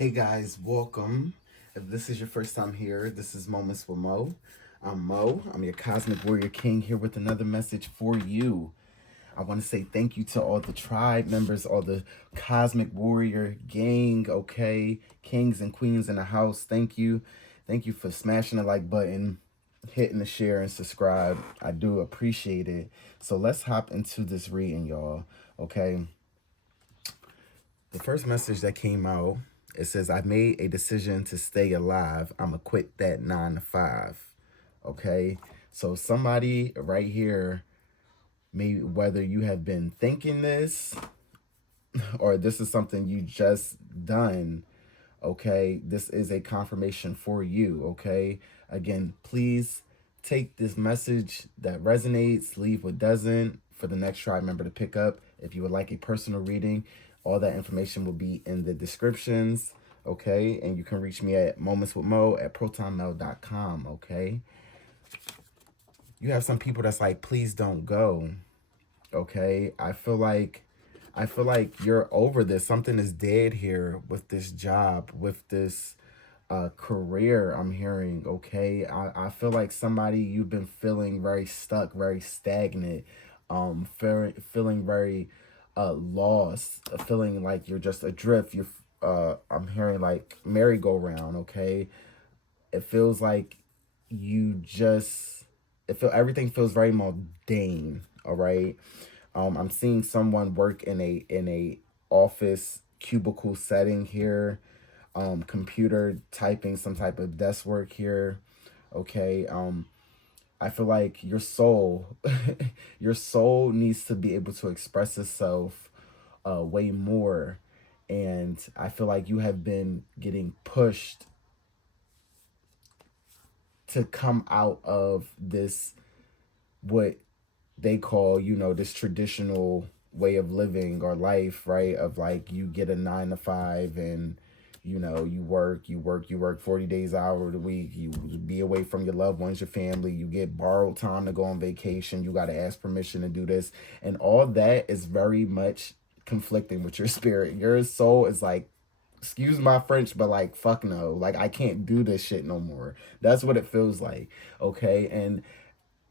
Hey guys, welcome. If this is your first time here, this is Moments with Mo. I'm Mo. I'm your Cosmic Warrior King here with another message for you. I want to say thank you to all the tribe members, all the Cosmic Warrior gang, okay? Kings and queens in the house. Thank you. Thank you for smashing the like button, hitting the share, and subscribe. I do appreciate it. So let's hop into this reading, y'all, okay? The first message that came out, it says, I made a decision to stay alive. I'm going to quit that 9 to 5. Okay. So somebody right here, maybe whether you have been thinking this or this is something you just done. Okay. This is a confirmation for you. Okay. Again, please take this message that resonates, leave what doesn't for the next tribe member to pick up. If you would like a personal reading, all that information will be in the descriptions. Okay. And you can reach me at momentswithmoe at protonmail.com. Okay. You have some people that's like, please don't go. Okay. I feel like you're over this. Something is dead here with this job, with this career I'm hearing. Okay. I feel like somebody, you've been feeling very stuck, very stagnant, feeling very lost, feeling like you're just adrift. I'm hearing like merry-go-round. Okay. It feels like you just everything feels very mundane. All right. I'm seeing someone work in a office cubicle setting here, computer typing some type of desk work here. Okay. I feel like your soul your soul needs to be able to express itself way more, and I feel like you have been getting pushed to come out of this, what they call, this traditional way of living or life, right? Of like, you get a 9 to 5, and you work 40 days out of the week. You be away from your loved ones, your family. You get borrowed time to go on vacation. You got to ask permission to do this, and all that is very much conflicting with your spirit. Your soul is like, excuse my French, but like, fuck no, like, I can't do this shit no more. That's what it feels like. Okay. And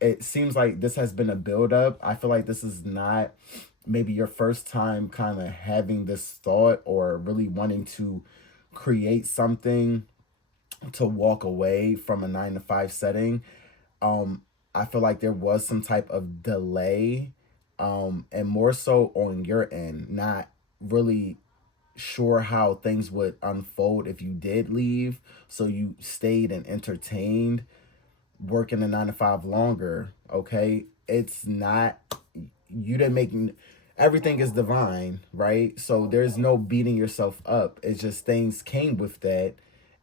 it seems like this has been a build up. I feel like this is not maybe your first time kind of having this thought or really wanting to create something to walk away from a 9 to 5 setting. um I feel like there was some type of delay, and more so on your end, not really sure how things would unfold if you did leave, so you stayed and entertained working a 9 to 5 longer. Okay. It's not, you didn't make, everything is divine, right? So there's no beating yourself up. It's just things came with that.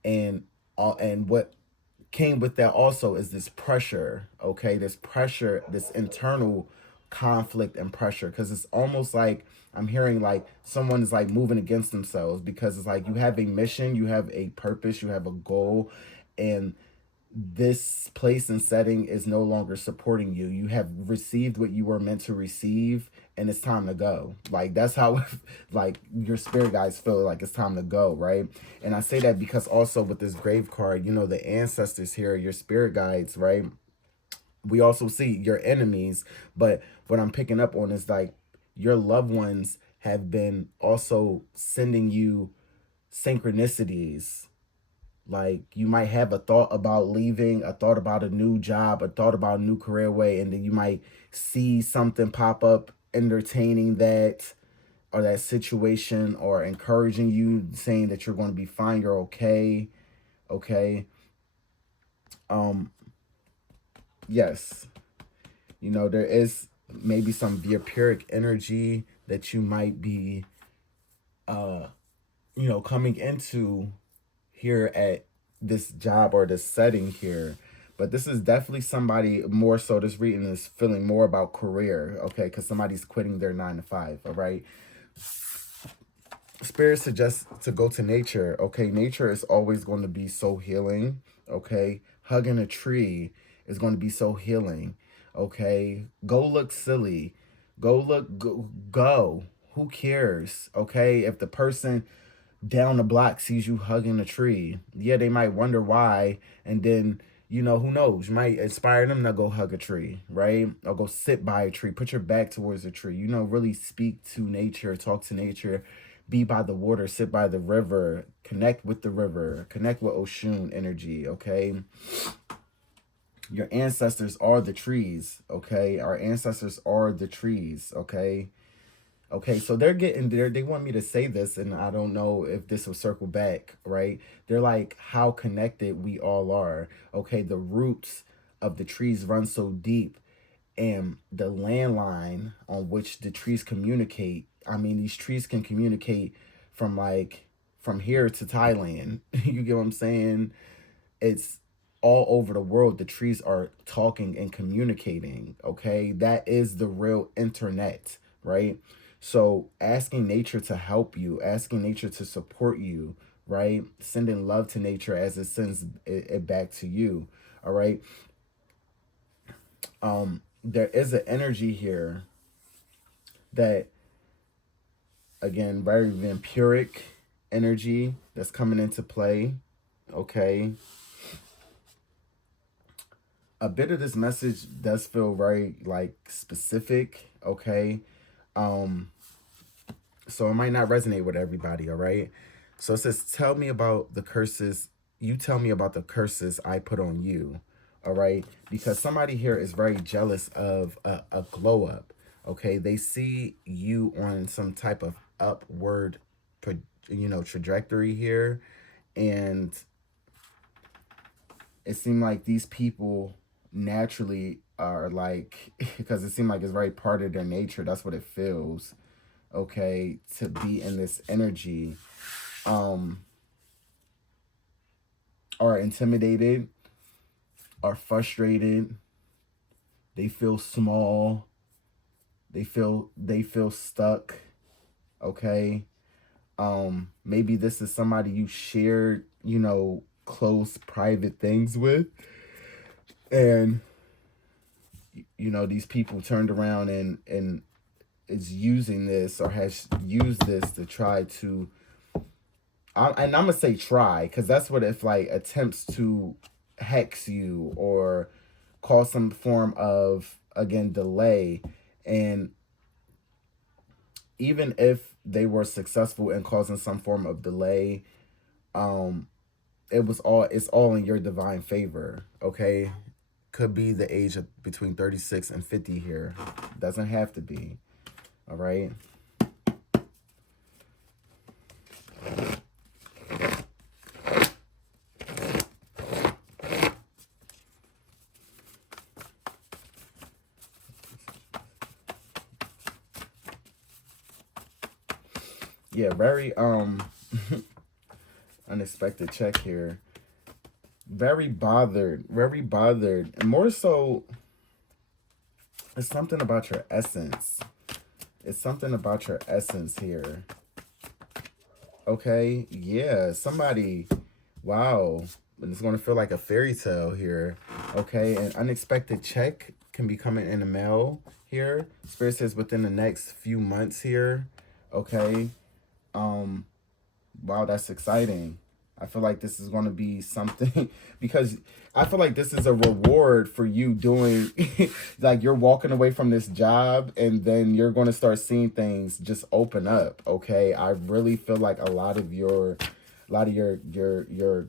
And what came with that also is this pressure. Okay. This pressure, this internal conflict and pressure, because it's almost like I'm hearing like someone is like moving against themselves, because it's like you have a mission, you have a purpose, you have a goal, and this place and setting is no longer supporting you. You have received what you were meant to receive, and it's time to go. Like, that's how like your spirit guides feel like it's time to go, right? And I say that because also with this grave card, the ancestors here, your spirit guides, right? We also see your enemies, but what I'm picking up on is like your loved ones have been also sending you synchronicities. Like, you might have a thought about leaving, a thought about a new job, a thought about a new career way, and then you might see something pop up entertaining that or that situation, or encouraging you, saying that you're going to be fine, you're okay. Okay. Um yes. There is maybe some vampiric energy that you might be uh coming into here at this job or this setting here. But this is definitely somebody, more so this reading is feeling more about career. Okay. Because somebody's quitting their 9 to 5. All right. Spirit suggests to go to nature. Okay. Nature is always going to be so healing. Okay. Hugging a tree is going to be so healing. Okay. Go look silly. Go look, go. Who cares? Okay. If the person down the block sees you hugging a tree. Yeah, they might wonder why, and then who knows? You might inspire them to go hug a tree, right? Or go sit by a tree. Put your back towards a tree. Really speak to nature, talk to nature, be by the water, sit by the river, connect with the river, connect with Oshun energy, okay? Your ancestors are the trees, okay? Our ancestors are the trees, okay? Okay, so they're getting there. They want me to say this, and I don't know if this will circle back, right? They're like how connected we all are. Okay, the roots of the trees run so deep, and the landline on which the trees communicate. I mean, these trees can communicate from from here to Thailand. You get what I'm saying? It's all over the world. The trees are talking and communicating. Okay, that is the real internet, right? So asking nature to help you, asking nature to support you, right? Sending love to nature as it sends it back to you. All right. There is an energy here that, again, very vampiric energy that's coming into play. Okay. A bit of this message does feel very like specific. Okay. Um, so it might not resonate with everybody, all right? So it says, tell me about the curses. You tell me about the curses I put on you, all right? Because somebody here is very jealous of a glow up, okay? They see you on some type of upward, trajectory here. And it seemed like these people naturally are like, because it seemed like it's very part of their nature. That's what it feels, okay, to be in this energy, are intimidated, are frustrated, they feel small, they feel stuck, okay? Maybe this is somebody you shared, close private things with, and these people turned around and is using this or has used this to try to, and I'm gonna say try, because that's what, if like attempts to hex you or cause some form of, again, delay. And even if they were successful in causing some form of delay, um it's all in your divine favor, okay? Could be the age of between 36 and 50 here, doesn't have to be, all right? Yeah, very unexpected check here. Very bothered, and more so, it's something about your essence. It's something about your essence here. Okay, yeah, somebody, wow, and it's going to feel like a fairy tale here. Okay, an unexpected check can be coming in the mail here. Spirit says within the next few months here. Okay, wow, that's exciting. I feel like this is going to be something because I feel like this is a reward for you doing, like, you're walking away from this job and then you're going to start seeing things just open up. Okay. I really feel like a lot of your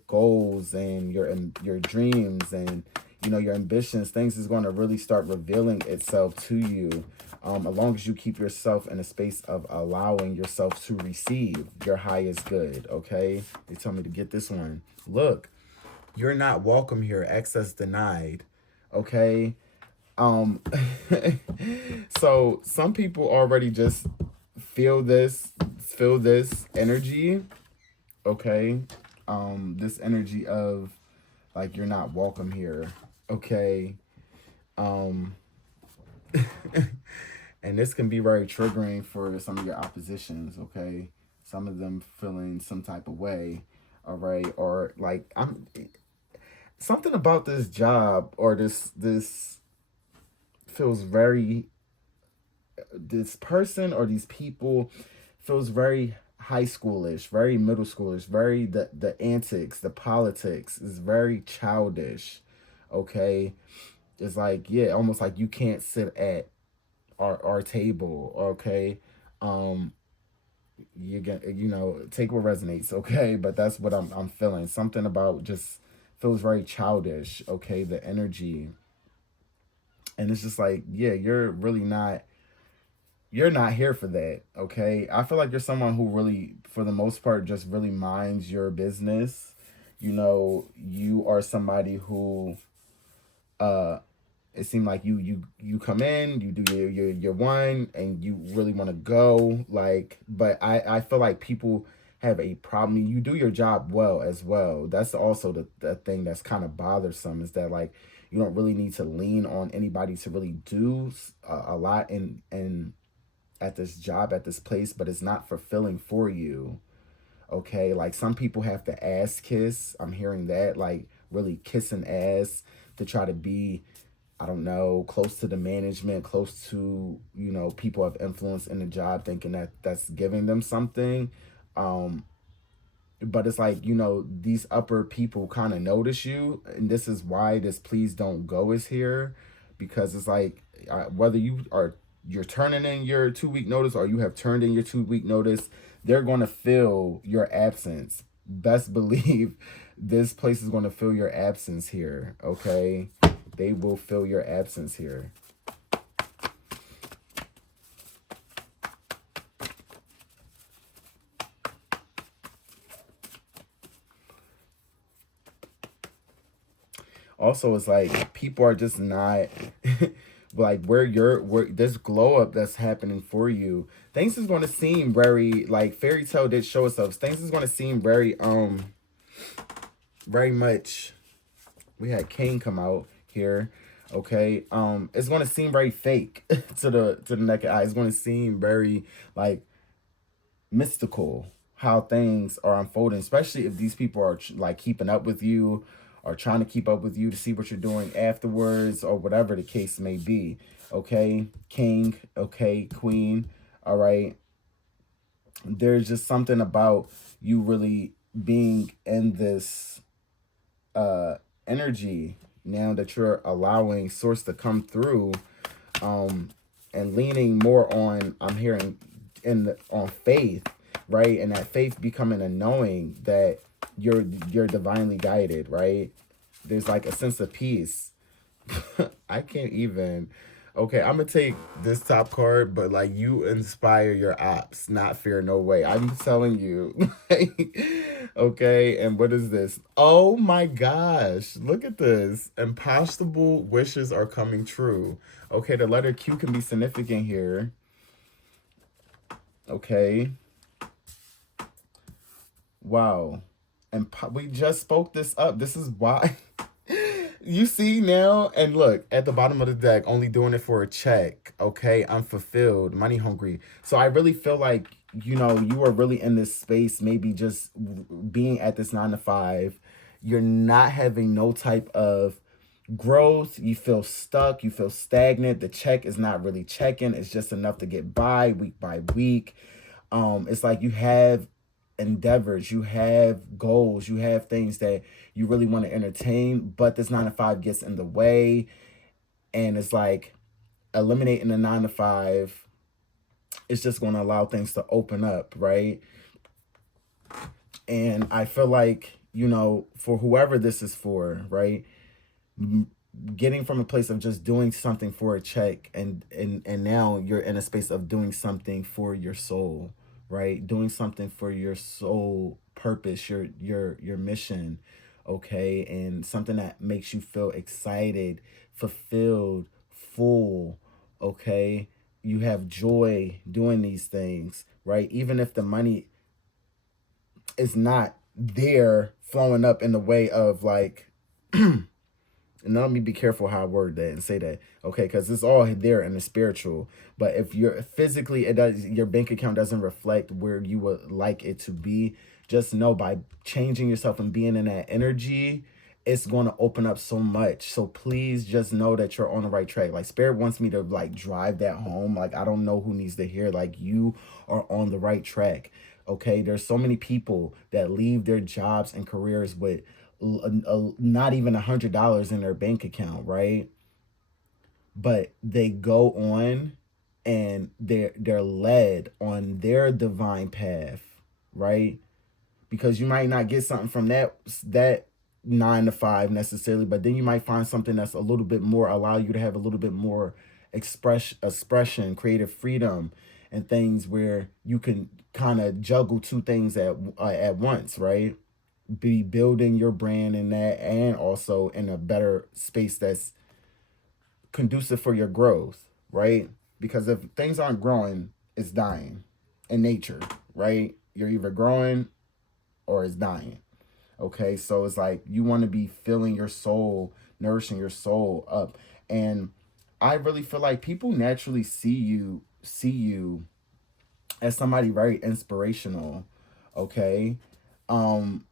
goals and your dreams and, your ambitions, things is going to really start revealing itself to you. As long as you keep yourself in a space of allowing yourself to receive your highest good, okay? They told me to get this one. Look, you're not welcome here. Access denied, okay? Um, so some people already just feel this energy, okay? This energy of, like, you're not welcome here, okay? Um, and this can be very triggering for some of your oppositions, okay? Some of them feeling some type of way, all right? Or like, I'm something about this job or this feels very, this person or these people feels very high schoolish, very middle schoolish, very the antics, the politics is very childish. Okay, it's like, yeah, almost like you can't sit at our table. Okay, um, you get, take what resonates. Okay, but that's what I'm feeling. Something about just feels very childish. Okay, the energy, and it's just like, yeah, you're not here for that. Okay, I feel like you're someone who really, for the most part, just really minds your business. You are somebody who, uh it seemed like you come in, you do your one, and you really want to go, like, but I feel like people have a problem. You do your job well as well. That's also the thing that's kind of bothersome, is that, like, you don't really need to lean on anybody to really do a lot in at this job, at this place, but it's not fulfilling for you. Okay, like, some people have to ass kiss. I'm hearing that, like, really kissing ass to try to be, I don't know, close to the management, close to, people of influence in the job, thinking that that's giving them something. Um, but it's like, these upper people kind of notice you, and this is why this please don't go is here, because it's like, whether you're turning in your 2 week notice, or you have turned in your 2 week notice, they're going to feel your absence. Best believe this place is going to feel your absence here. Okay, they will feel your absence here. Also, it's like people are just not like, where this glow up that's happening for you. Things is going to seem very, like, fairy tale did show us of. Things is going to seem very very much. We had King come out here. Okay, it's going to seem very fake to the naked eye. It's going to seem very, like, mystical how things are unfolding, especially if these people are like keeping up with you, or trying to keep up with you to see what you're doing afterwards, or whatever the case may be. Okay, King. Okay, Queen. All right. There's just something about you really being in this uh energy now that you're allowing source to come through, um and leaning more on, I'm hearing, on faith, right? And that faith becoming a knowing that you're divinely guided, right? There's like a sense of peace. I can't even. Okay, I'm gonna take this top card, but, like, you inspire your ops, not fear, no way. I'm telling you. Okay, and what is this? Oh my gosh, look at this. Impossible wishes are coming true. Okay, the letter Q can be significant here. Okay. Wow. And we just spoke this up. This is why. You see now, and look at the bottom of the deck, only doing it for a check. Okay, unfulfilled, money hungry. So I really feel like, you are really in this space, maybe just being at this 9 to 5. You're not having no type of growth. You feel stuck. You feel stagnant. The check is not really checking. It's just enough to get by week. It's like you have endeavors, you have goals, you have things that you really want to entertain, but this 9 to 5 gets in the way. And it's like, eliminating the 9 to 5, it's just going to allow things to open up, right? And I feel like, for whoever this is for, right, getting from a place of just doing something for a check, and now you're in a space of doing something for your soul, right? Doing something for your soul purpose, your mission. Okay, and something that makes you feel excited, fulfilled, full. Okay, you have joy doing these things, right? Even if the money is not there flowing up in the way of, like, and let me be careful how I word that and say that, okay? Because it's all there in the spiritual. But if you're physically, your bank account doesn't reflect where you would like it to be, just know, by changing yourself and being in that energy, it's going to open up so much. So please just know that you're on the right track. Like, Spirit wants me to, like, drive that home. Like, I don't know who needs to hear, like, you are on the right track. Okay, there's so many people that leave their jobs and careers with not even $100 in their bank account, right? But they go on and they're led on their divine path, right? Because you might not get something from that 9 to 5 necessarily, but then you might find something that's a little bit more, allow you to have a little bit more expression, creative freedom, and things where you can kind of juggle two things at once, right? Be building your brand in that, and also in a better space that's conducive for your growth, right? Because if things aren't growing, it's dying in nature, right? You're either growing or it's dying. Okay, so it's like you want to be filling your soul, nourishing your soul up. And I really feel like people naturally see you as somebody very inspirational. Okay. Um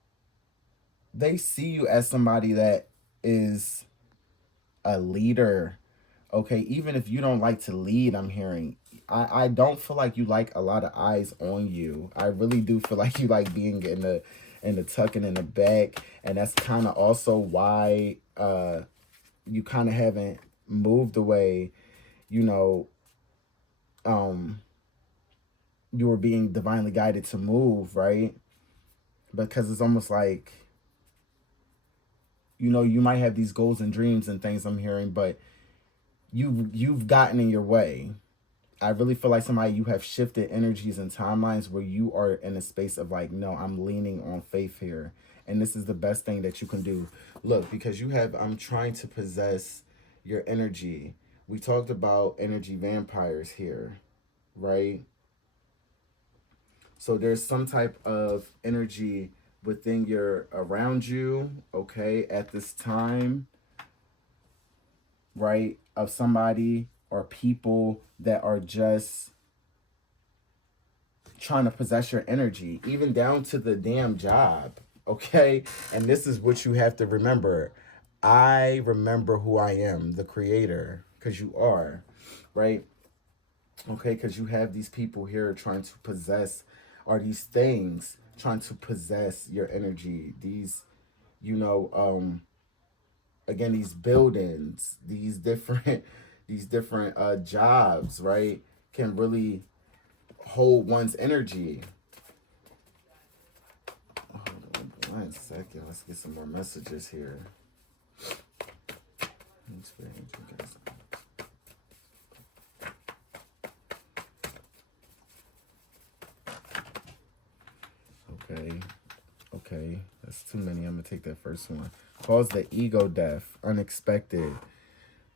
they see you as somebody that is a leader. Okay, even if you don't like to lead, I'm hearing. I don't feel like you like a lot of eyes on you. I really do feel like you like being in the tucking in the back. And that's kind of also why you kind of haven't moved away, you know, um you were being divinely guided to move, right? Because it's almost like, you might have these goals and dreams and things, I'm hearing, but you've gotten in your way. I really feel like somebody, you have shifted energies and timelines where you are in a space of like, no, I'm leaning on faith here. And this is the best thing that you can do. Look, because I'm trying to possess your energy. We talked about energy vampires here, right? So there's some type of energy within your around you, okay, at this time, right? Of somebody or people that are just trying to possess your energy, even down to the damn job, okay? And this is what you have to remember. I remember who I am, the creator, because you are, right? Okay, because you have these people here trying to possess, or these things trying to possess your energy. These, you know, again, these buildings, these different, these different jobs, right, can really hold one's energy. Hold on 1 second. Let's get some more messages here. Okay. Okay. That's too many. I'm going to take that first one. Cause the ego death. Unexpected.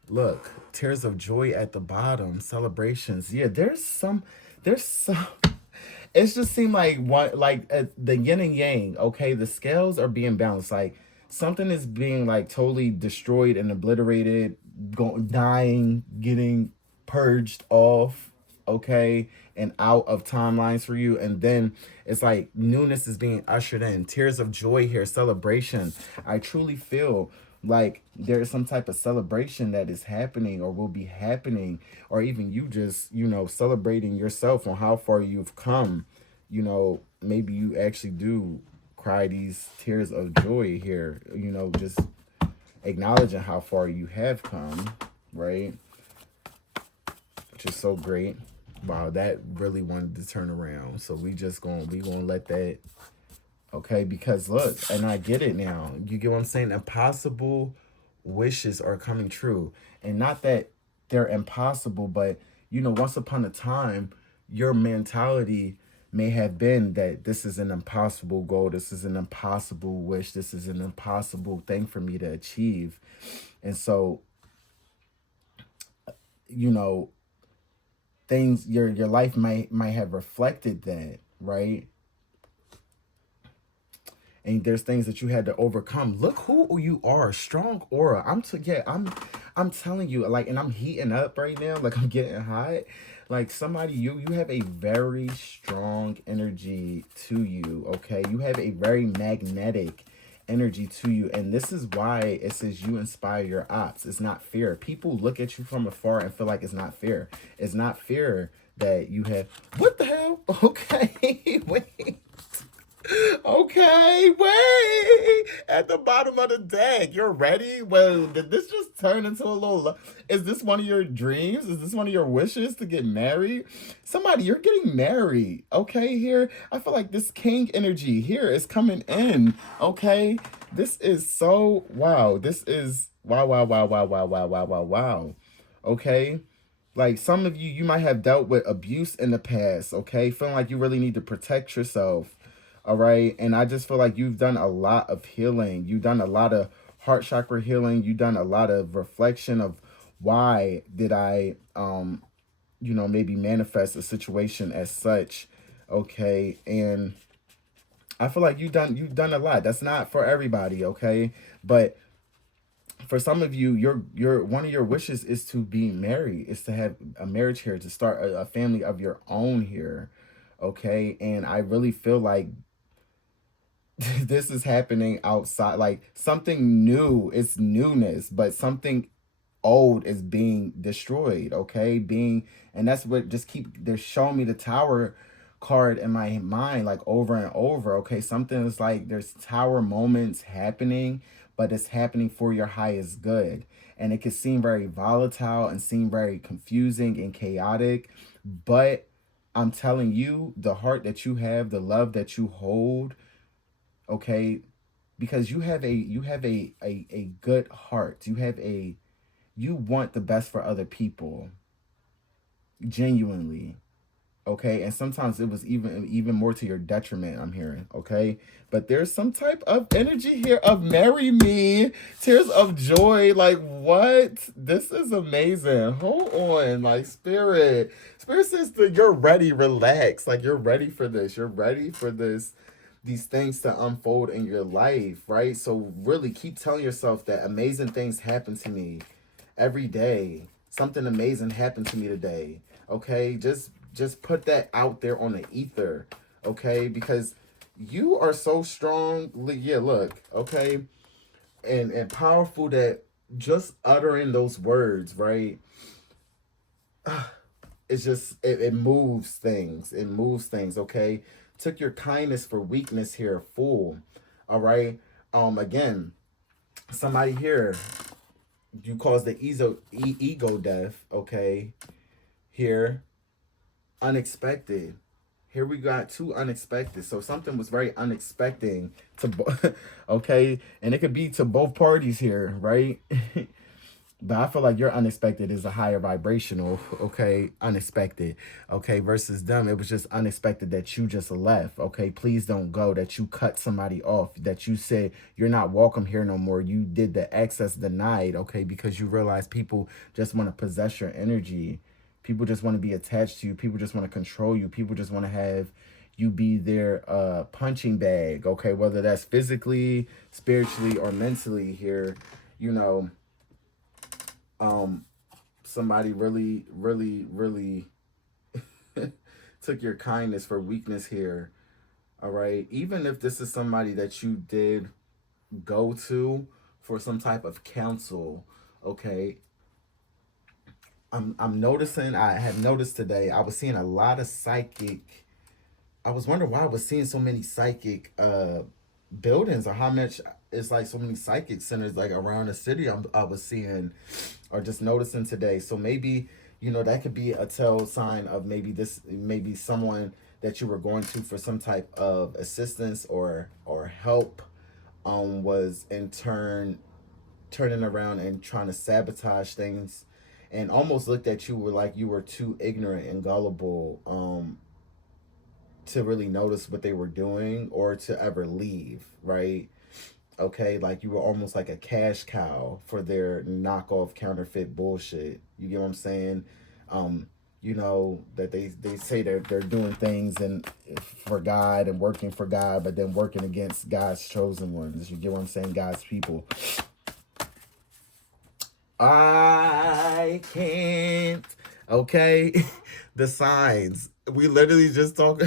Look. Tears of joy at the bottom. Celebrations. Yeah, there's some. It just seemed like the yin and yang. Okay, the scales are being balanced. Like something is being like totally destroyed and obliterated, dying, getting purged off. Okay, and out of timelines for you, and then it's like newness is being ushered in. Tears of joy here, celebration. I truly feel like there is some type of celebration that is happening or will be happening, or even you just, celebrating yourself on how far you've come. Maybe you actually do cry these tears of joy here, just acknowledging how far you have come, right? Which is so great. Wow, that really wanted to turn around. So we gonna let that, okay, because look, and I get it now. You get what I'm saying? Impossible wishes are coming true. And not that they're impossible, but once upon a time, your mentality may have been that this is an impossible goal, this is an impossible wish, this is an impossible thing for me to achieve. And so, you know, things your life might have reflected that, right? And there's things that you had to overcome. Look who you are, strong aura. I'm telling you, like, and I'm heating up right now, like I'm getting hot. Like somebody, you have a very strong energy to you, okay? You have a very magnetic energy to you, and this is why it says you inspire your ops. It's not fear. People look at you from afar and feel like it's not fear. It's not fear that you have. What the hell? Okay, wait. Okay, wait. At the bottom of the deck, you're ready? Well, did this just turn into a little? Is this one of your dreams? Is this one of your wishes to get married? Somebody, you're getting married. Okay, here. I feel like this king energy here is coming in. Okay, this is so wow. This is wow, wow, wow, wow, wow, wow, wow, wow, wow. Okay, like some of you might have dealt with abuse in the past, okay, feeling like you really need to protect yourself, all right, and I just feel like you've done a lot of healing, you've done a lot of heart chakra healing, you've done a lot of reflection of why did I maybe manifest a situation as such, okay, and I feel like you've done a lot. That's not for everybody, okay, but for some of you, your one of your wishes is to be married, is to have a marriage here, to start a family of your own here, okay? And I really feel like this is happening outside, like something new. It's newness, but something old is being destroyed, okay, and that's what just keep they're showing me the tower card in my mind like over and over, okay, something is like there's tower moments happening, but it's happening for your highest good, and it can seem very volatile and seem very confusing and chaotic, but I'm telling you, the heart that you have, the love that you hold, okay, because you have a good heart, you want the best for other people, genuinely, okay, and sometimes it was even more to your detriment, I'm hearing, okay, but there's some type of energy here of marry me, tears of joy, like what, this is amazing, hold on, like spirit says that you're ready, relax, like you're ready for this, you're ready for this, these things to unfold in your life, right? So really keep telling yourself that amazing things happen to me every day. Something amazing happened to me today. Okay? Just put that out there on the ether. Okay? Because you are so strong. Yeah, look, okay? And powerful that just uttering those words, right? It's just it moves things. It moves things, okay? Took your kindness for weakness here, fool. All right. Again, somebody here, you caused the ego death, okay? Here, unexpected. Here we got two unexpected. So something was very unexpected okay? And it could be to both parties here, right? But I feel like your unexpected is a higher vibrational, okay? Unexpected, okay? Versus them, it was just unexpected that you just left, okay? Please don't go, that you cut somebody off, that you said you're not welcome here no more. You did the access denied, okay? Because you realize people just want to possess your energy. People just want to be attached to you. People just want to control you. People just want to have you be their punching bag, okay? Whether that's physically, spiritually, or mentally here, you know, um somebody really took your kindness for weakness here, all right, even if this is somebody that you did go to for some type of counsel, okay, I'm noticing, I have noticed today, I was seeing a lot of psychic, I was wondering why I was seeing so many psychic buildings, or how much it's like so many psychic centers like around the city, I was seeing or just noticing today. So maybe, that could be a tell sign of maybe someone that you were going to for some type of assistance or help was in turn turning around and trying to sabotage things, and almost looked at you were like you were too ignorant and gullible to really notice what they were doing or to ever leave, right? Okay, like you were almost like a cash cow for their knockoff counterfeit bullshit. You get what I'm saying? That they say they're doing things and for God and working for God, but then working against God's chosen ones. You get what I'm saying? God's people. I can't. Okay, the signs. We literally just talk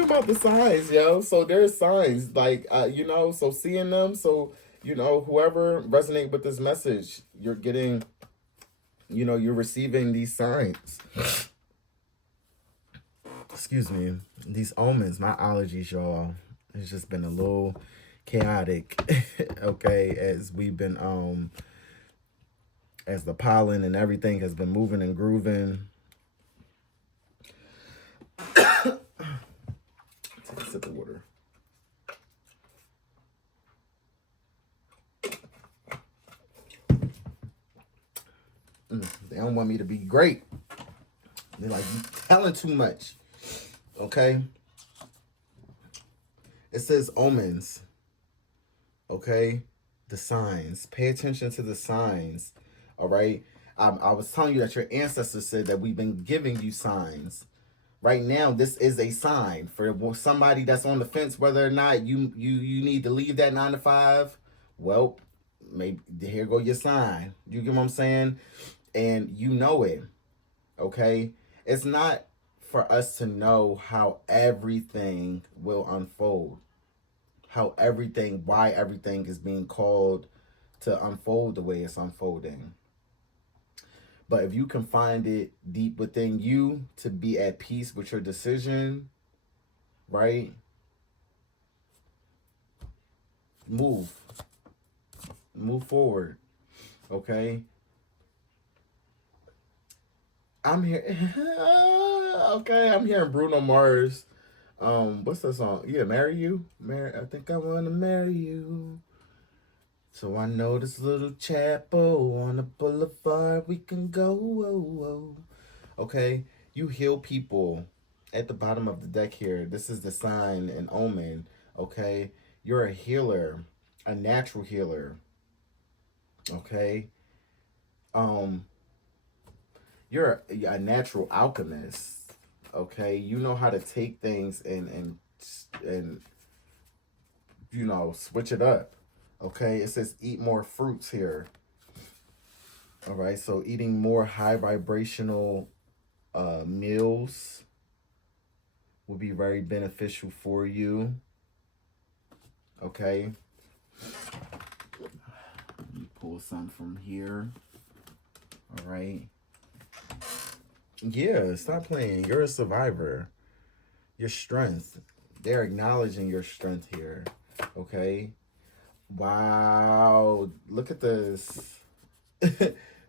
about the signs, yo. So there's signs, like so seeing them, so whoever resonate with this message, you're getting you're receiving these signs. Excuse me. These omens, my allergies, y'all. It's just been a little chaotic. Okay, as we've been as the pollen and everything has been moving and grooving. Take a sip of water. They don't want me to be great. They're like, you telling too much. Okay? It says omens. Okay? The signs. Pay attention to the signs. All right? I was telling you that your ancestors said that we've been giving you signs. Right now, this is a sign for somebody that's on the fence whether or not you need to leave that 9 to 5. Well, maybe here go your sign. You get what I'm saying? And you know it. Okay? It's not for us to know how everything will unfold. Why everything is being called to unfold the way it's unfolding. But if you can find it deep within you to be at peace with your decision, right? Move forward. Okay? I'm here. Okay, I'm hearing Bruno Mars. What's that song? Yeah, Marry You. I think I wanna marry you. So I know this little chapel on the boulevard we can go. Whoa. Okay, you heal people. At the bottom of the deck here, this is the sign and omen. Okay, you're a healer, a natural healer. Okay, you're a natural alchemist. Okay, you know how to take things and switch it up. Okay, it says eat more fruits here. All right, so eating more high vibrational meals will be very beneficial for you. Okay, let me pull some from here. All right. Yeah, stop playing. You're a survivor. Your strength. They're acknowledging your strength here. Okay. Wow. Look at this.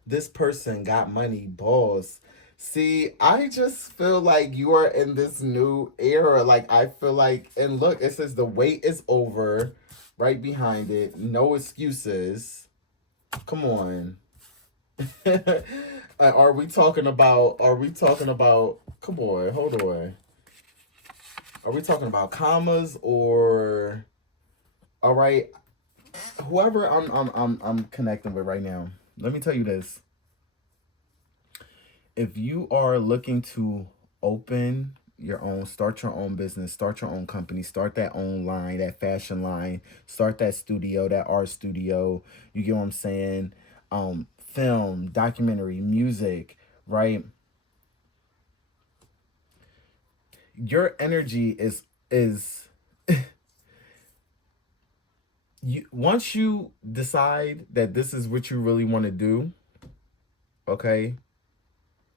This person got money, boss. See, I just feel like you are in this new era. Like, I feel like, and look, it says the wait is over right behind it. No excuses. Come on. Are we talking about, come on, hold on. Are we talking about commas or, all right, whoever I'm connecting with right now, let me tell you this. If you are looking to start your own business, start your own company, start that own line, that fashion line, start that studio, that art studio, you get what I'm saying? Film, documentary, music, right? Your energy is you once you decide that this is what you really want to do, okay?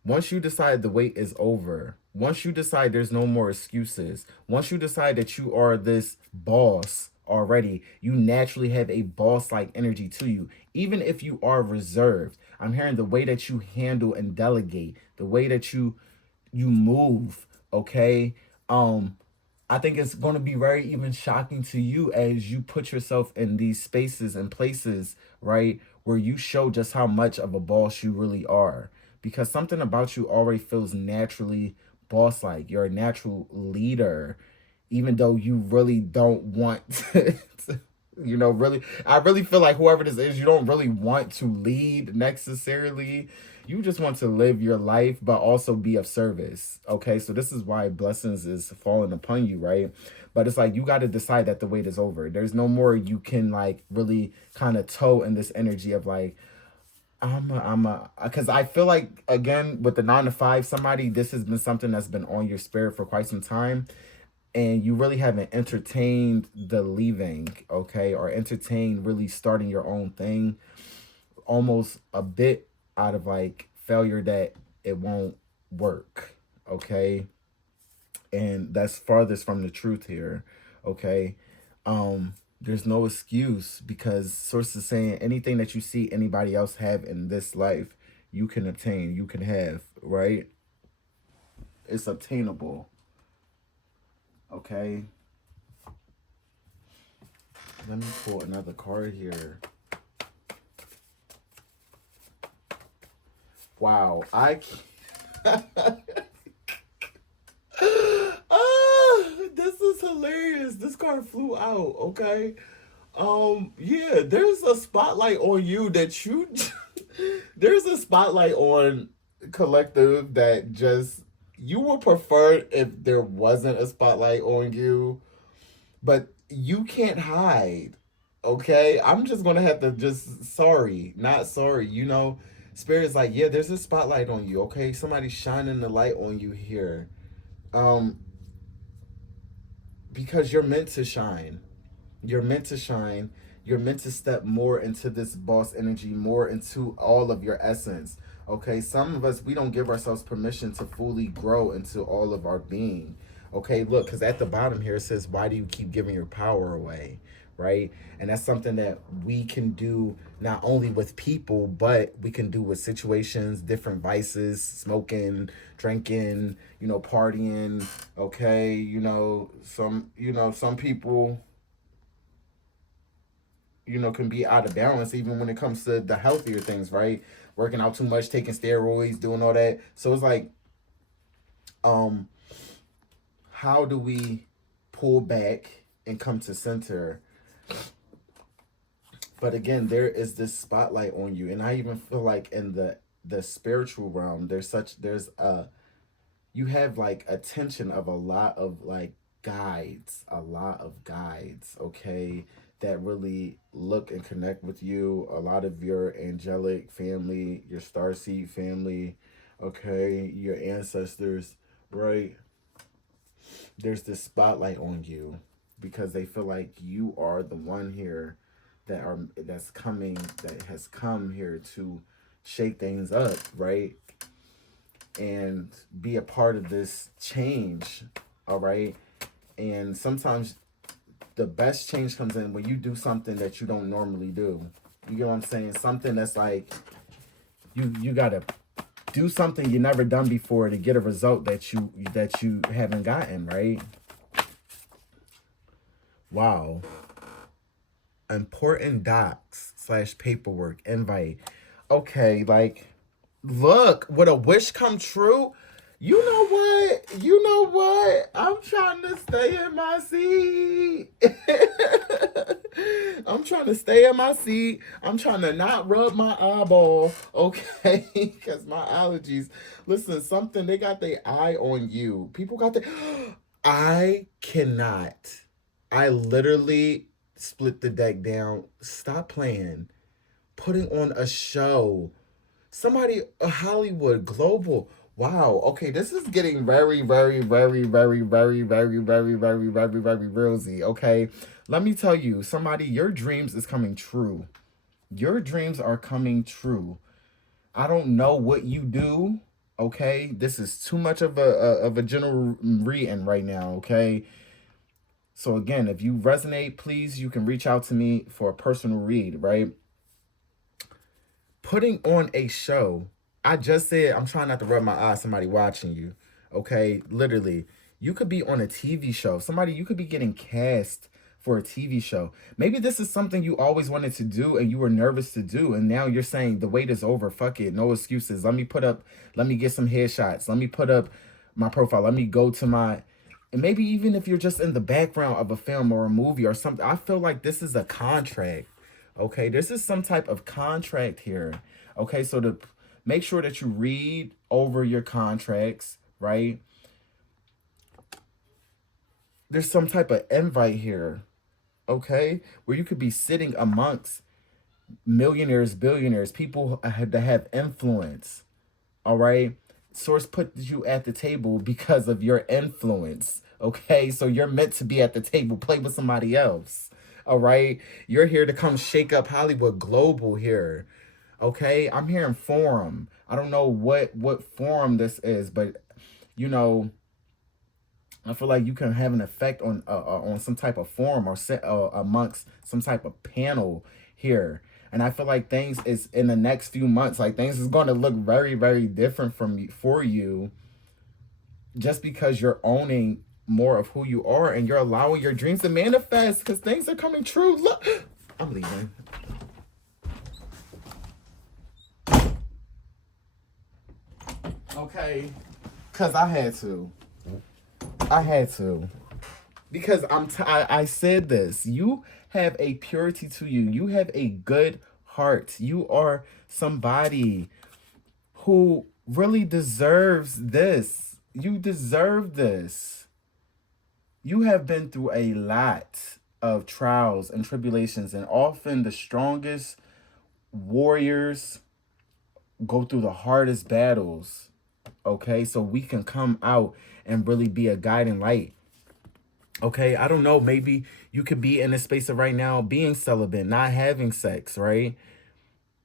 Once you decide the wait is over, once you decide there's no more excuses, once you decide that you are this boss already, you naturally have a boss-like energy to you. Even if you are reserved, I'm hearing the way that you handle and delegate, the way that you move, okay? I think it's going to be very even shocking to you as you put yourself in these spaces and places, right, where you show just how much of a boss you really are. Because something about you already feels naturally boss like. You're a natural leader, even though you really don't want really. I really feel like whoever this is, you don't really want to lead necessarily. You just want to live your life, but also be of service. Okay, so this is why blessings is falling upon you, right? But it's like you got to decide that the wait is over. There's no more you can like really kind of toe in this energy of like, because I feel like again with the 9 to 5, this has been something that's been on your spirit for quite some time, and you really haven't entertained the leaving, okay, or entertained really starting your own thing, almost a bit out of like failure that it won't work. Okay. And that's farthest from the truth here. Okay. There's no excuse because sources saying anything that you see anybody else have in this life, you can obtain, you can have, right? It's obtainable. Okay. Let me pull another card here. Wow, I can't. This is hilarious. This card flew out, okay? Yeah, there's a spotlight on you that you there's a spotlight on collective that just you would prefer if there wasn't a spotlight on you, but you can't hide. Okay? I'm just gonna have to just sorry, not sorry, Spirit's like, yeah, there's a spotlight on you, okay? Somebody's shining the light on you here. Um, because you're meant to shine. You're meant to shine. You're meant to step more into this boss energy, more into all of your essence. Okay, some of us, we don't give ourselves permission to fully grow into all of our being. Okay, look, because at the bottom here it says, why do you keep giving your power away? Right? And that's something that we can do not only with people, but we can do with situations, different vices, smoking, drinking, partying. Okay, some people can be out of balance even when it comes to the healthier things, right? Working out too much, taking steroids, doing all that. So it's like, um, how do we pull back and come to center? But again, there is this spotlight on you, and I even feel like in the spiritual realm, there's you have like attention of a lot of like guides, okay, that really look and connect with you. A lot of your angelic family, your starseed family, okay, your ancestors, right? There's this spotlight on you because they feel like you are the one here that has come here to shake things up, right? And be a part of this change, all right? And sometimes the best change comes in when you do something that you don't normally do. You get what I'm saying? Something that's like you gotta do something you never done before to get a result that you haven't gotten, right? Wow. Important docs / paperwork invite. Okay, like, look, would a wish come true? You know what? You know what? I'm trying to stay in my seat. I'm trying to stay in my seat. I'm trying to not rub my eyeball, okay? Because my allergies. Listen, something, they got their eye on you. People got their. I cannot. I literally split the deck down. Stop playing. Putting on a show. Somebody, a Hollywood, global. Wow. Okay, this is getting very, very, very, very, very, very, very, very, very, very rosy. Okay, let me tell you, somebody, your dreams is coming true. Your dreams are coming true. I don't know what you do. Okay, this is too much of a general reading right now. Okay, so again, if you resonate, please, you can reach out to me for a personal read. Right, putting on a show. I just said I'm trying not to rub my eyes. Somebody watching you, okay? Literally, you could be on a TV show. You could be getting cast for a TV show. Maybe this is something you always wanted to do and you were nervous to do, and now you're saying the wait is over. Fuck it, no excuses. Let me get some headshots. Let me put up my profile. Let me go to my. And maybe even if you're just in the background of a film or a movie or something, I feel like this is a contract. Okay, this is some type of contract here. Okay, so to make sure that you read over your contracts, right? There's some type of invite here, okay, where you could be sitting amongst millionaires, billionaires, people that have influence, all right? Source put you at the table because of your influence, okay? So you're meant to be at the table, play with somebody else, all right? You're here to come shake up Hollywood global here, okay? I'm hearing forum. I don't know what form this is, but you know, I feel like you can have an effect on some type of forum or set amongst some type of panel here. And I feel like things is in the next few months, like things is going to look very, very different for you, just because you're owning more of who you are and you're allowing your dreams to manifest because things are coming true. Look, I'm leaving. Okay, because I had to. I had to. Because I said this. You have a purity to you. You have a good heart. You are somebody who really deserves this. You deserve this. You have been through a lot of trials and tribulations, and often the strongest warriors go through the hardest battles. Okay, so we can come out and really be a guiding light. Okay, I don't know. Maybe you could be in a space of right now being celibate, not having sex, right?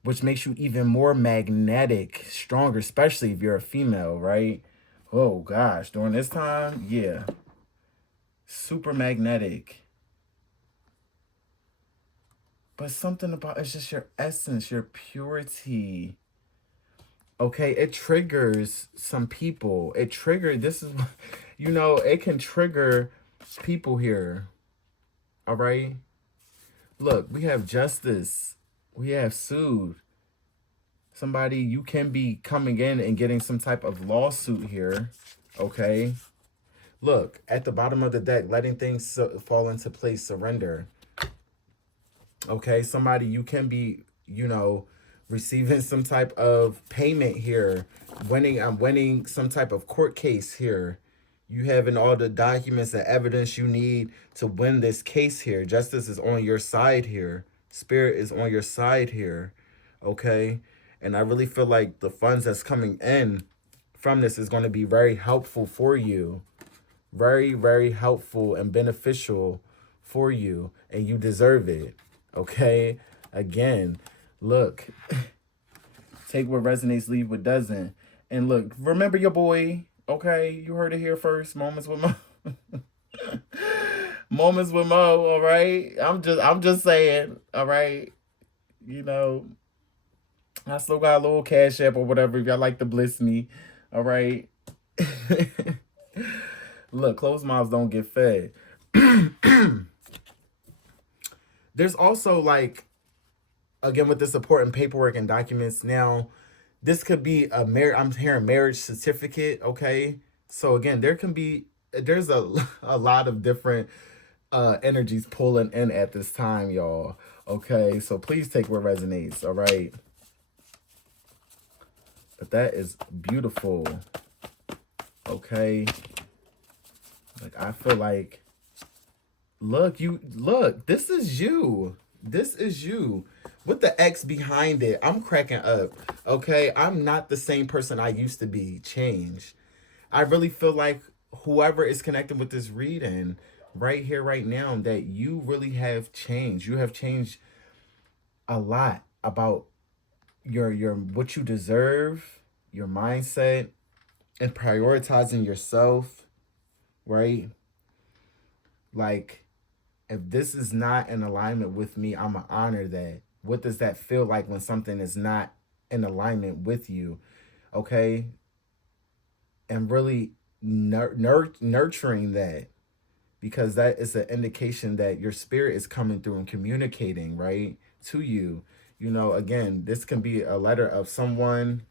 Which makes you even more magnetic, stronger, especially if you're a female, right? Oh gosh, during this time, yeah, super magnetic. But something about it's just your essence, your purity. Okay, it triggers some people. It triggered, this is, you know, it can trigger people here. All right. Look, we have justice. We have sued. Somebody, you can be coming in and getting some type of lawsuit here. Okay. Look, at the bottom of the deck, letting things fall into place, surrender. Okay. Somebody, you can be, you know, receiving some type of payment here. I'm winning some type of court case here. You having all the documents and evidence you need to win this case here. Justice is on your side here. Spirit is on your side here. Okay. And I really feel like the funds that's coming in from this is going to be very helpful for you. Very, very helpful and beneficial for you. And you deserve it. Okay. Again, look, take what resonates, leave what doesn't. And look, remember your boy. Okay, you heard it here first. Moments with Mo. Moments with Mo. All right. I'm just saying. All right. You know, I still got a little cash app or whatever if y'all like to bliss me. All right. Look, closed mouths don't get fed. There's also like, again, with the support and paperwork and documents. Now, this could be a marriage. I'm hearing marriage certificate. Okay. So again, there's a lot of different energies pulling in at this time, y'all. Okay. So please take what resonates. All right. But that is beautiful. Okay. Like, I feel like, look, this is you. This is you. With the X behind it, I'm cracking up. Okay. I'm not the same person I used to be. Change. I really feel like whoever is connected with this reading right here, right now, that you really have changed. You have changed a lot about your what you deserve, your mindset, and prioritizing yourself, right? Like, if this is not in alignment with me, I'm gonna honor that. What does that feel like when something is not in alignment with you? Okay. And really nurturing that, because that is an indication that your spirit is coming through and communicating, right, to you. You know, again, this can be a letter of someone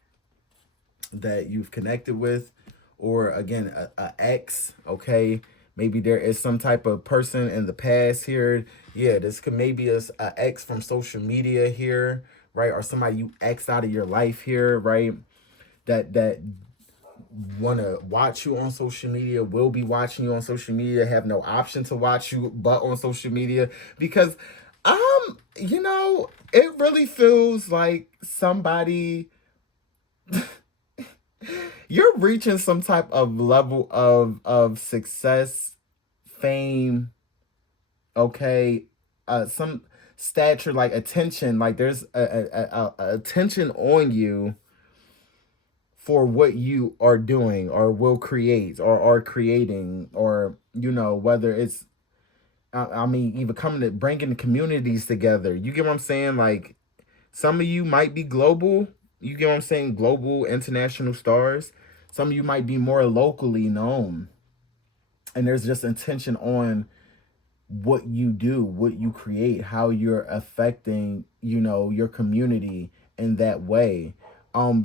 that you've connected with, or again, a ex. Okay. Maybe there is some type of person in the past here. Yeah, this could maybe a ex from social media here, right? Or somebody you exed out of your life here, right? That want to watch you on social media, will be watching you on social media, have no option to watch you but on social media, because you know, it really feels like somebody you're reaching some type of level of success, fame, okay, some stature, like attention, like there's a attention on you for what you are doing or will create or are creating, or whether it's I mean, even coming to bringing the communities together. You get what I'm saying? Like, some of you might be global. You get what I'm saying? Global, international stars. Some of you might be more locally known. And there's just intention on what you do, what you create, how you're affecting, your community in that way.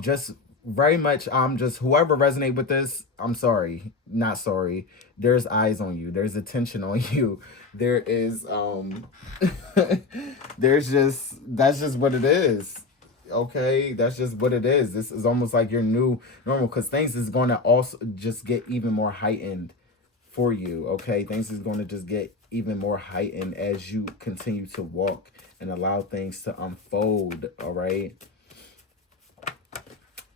Just very much, just whoever resonate with this, I'm sorry, not sorry. There's eyes on you. There's attention on you. There is there's just that's just what it is. Okay, that's just what it is. This is almost like your new normal, because things is going to also just get even more heightened for you. Okay, things is going to just get even more heightened as you continue to walk and allow things to unfold. All right,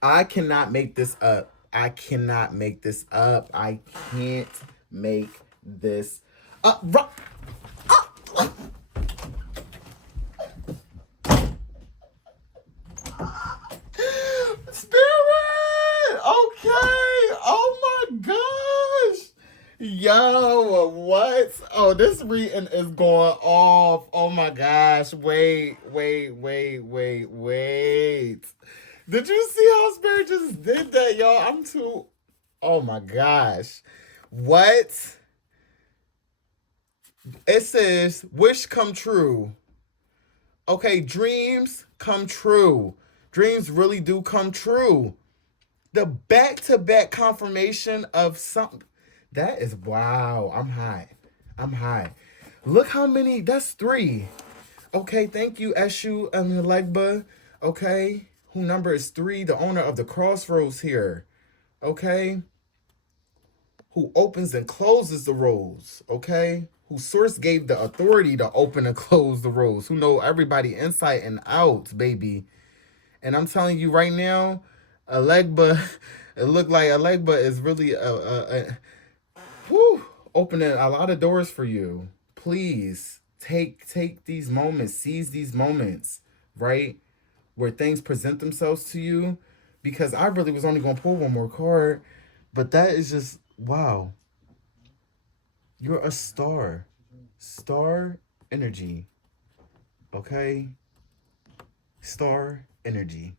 I cannot make this up. I cannot make this up. I can't make this up. Spirit! Okay! Oh my gosh! Yo, what? Oh, this reading is going off. Oh my gosh. Wait. Did you see how Spirit just did that, y'all? I'm too. Oh my gosh. What? It says, wish come true. Okay, dreams come true. Dreams really do come true. The back-to-back confirmation of something. That is wow. I'm high. Look how many. That's 3. Okay, thank you, Eshu and Legba. Okay, who number is 3? The owner of the crossroads here. Okay, who opens and closes the roads. Okay, who source gave the authority to open and close the roads. Who know everybody inside and out, baby. And I'm telling you right now, Alegba, it looked like Alegba is really whew, opening a lot of doors for you. Please take these moments, seize these moments, right? Where things present themselves to you. Because I really was only gonna pull one more card, but that is just wow. You're a star. Star energy. Okay? Star energy.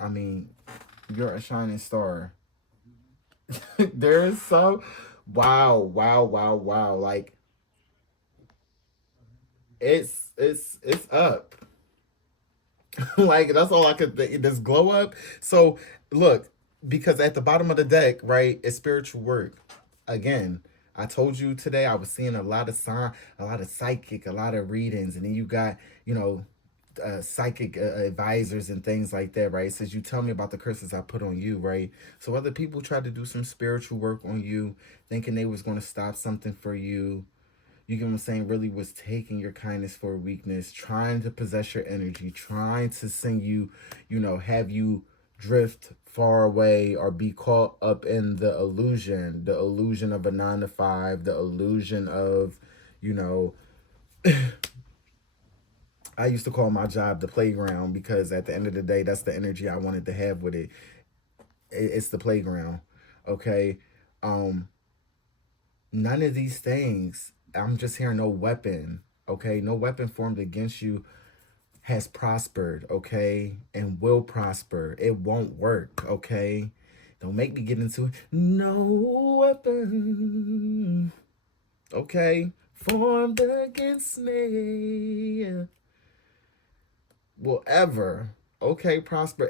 I mean, you're a shining star. There is so wow. Like, it's up. Like, that's all I could think. This glow up. So look, because at the bottom of the deck, right, is spiritual work. Again, I told you today I was seeing a lot of a lot of psychic, a lot of readings, and then you got, psychic advisors and things like that, right? It says, you tell me about the curses I put on you, right? So other people tried to do some spiritual work on you, thinking they was going to stop something for you. You get what I'm saying? Really was taking your kindness for a weakness, trying to possess your energy, trying to send you, have you drift far away or be caught up in the illusion of a 9 to 5, the illusion of, you know, I used to call my job the playground, because at the end of the day, that's the energy I wanted to have with it. It's the playground. Okay. Um, None of these things, I'm just hearing no weapon. Okay. No weapon formed against you has prospered. Okay. And will prosper. It won't work. Okay. Don't make me get into it. No weapon. Okay. Formed against me will ever, okay, prosper.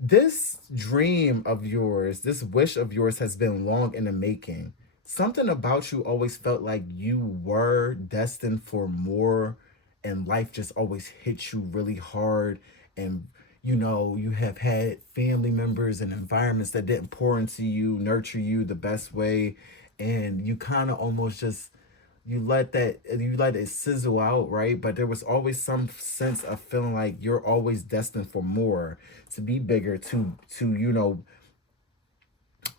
This dream of yours, this wish of yours has been long in the making. Something about you always felt like you were destined for more, and life just always hit you really hard. And you have had family members and environments that didn't pour into you, nurture you the best way, and you kind of almost just you let it sizzle out, right? But there was always some sense of feeling like you're always destined for more, to be bigger, to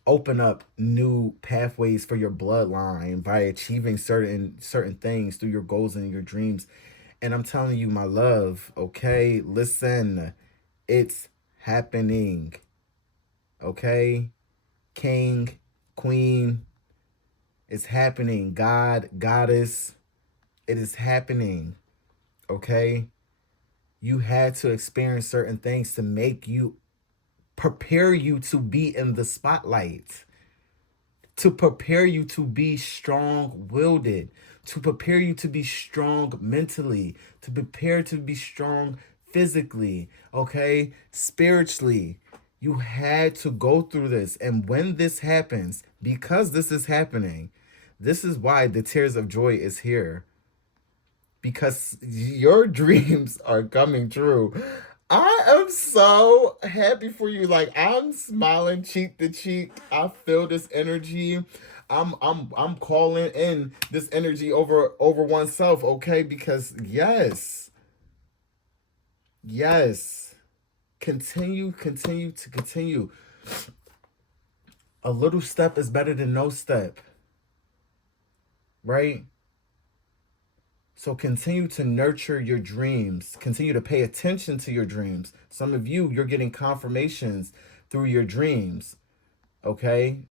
open up new pathways for your bloodline by achieving certain things through your goals and your dreams. And I'm telling you, my love, okay, listen, it's happening. Okay? King, queen, it's happening. God, goddess, it is happening. Okay? You had to experience certain things to make you prepare you to be in the spotlight, to prepare you to be strong willed, to prepare you to be strong mentally, to prepare to be strong physically, okay, spiritually. You had to go through this. And when this happens, because this is happening, this is why the tears of joy is here, because your dreams are coming true. I am so happy for you. Like, I'm smiling cheek to cheek. I feel this energy. I'm calling in this energy over oneself, okay? Because yes. Continue. A little step is better than no step, right? So continue to nurture your dreams. Continue to pay attention to your dreams. Some of you, you're getting confirmations through your dreams. Okay?